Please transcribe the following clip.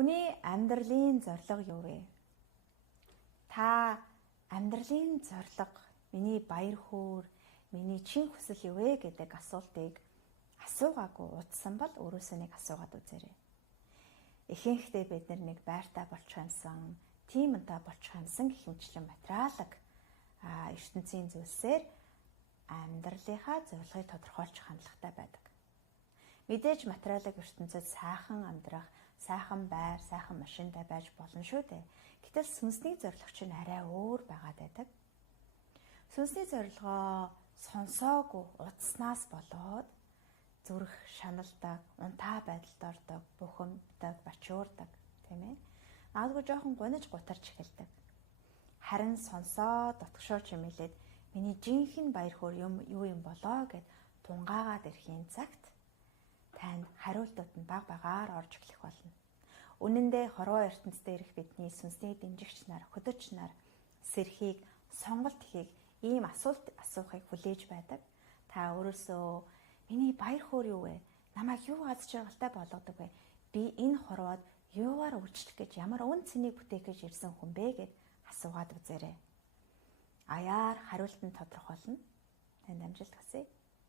Хүний амьдралын зорилго юу вэ? Та амьдралын зорилго, миний баяр хөөр, миний чин хүсэл юу вэ гэдэг асуултыг асуугаагүй удсан бол өөрөөсөө нэг асуугаад үзээрэй. Ихэнхдээ бид нэг байртай болчих юмсан, тийм унтаа болчих юмсан гэх мэтлэн материалог ертөнцийн зүйлсээр амьдралынхаа зорилгыг тодорхойлчих хандлагатай байдаг. Мэдээж материалог ертөнцид сайхан амьдрах, сайхан байр, сайхан машинтай байж болно шүү дээ. Гэтэл сүнсний зорилго чинь арай өөр байгаад байдаг. Сүнсний зорилгоо сонсоогүй удснаас болоод зүрх шаналдаг, унтаа байдалд ордог, бухимддаг, бачуурдаг, тийм ээ. Магадгүй жоохон гуниж гутарч эхэлдэг. Харин сонсоод дотгошоо чимээлээд миний жинхэнэ баяр хөөр юу юм болоо гэд тунгаагаад ирэхийн цагт танд хариултууд нь баг багаар орж эхлэх болно. Үнэн дээр хорвоо ертөнцид ирэх бидний сүнсний дэмжигч нар, хөдөч нар сэрхийг, сонголт хийхийг ийм асуулт асуухыг хүлээж байдаг. Та өөрөөсөө миний баяр хөөр юу вэ? Намайг юу аз жаргалтай болгодог вэ? Би энэ хорвоод юугаар үйлчлэх гэж ямар үн цэнийг бүтээх гэж ирсэн хүн бэ гэд асуугаад үзээрэй. Аяар хариулт нь тодорхойлно. Танд амжилт хүсье.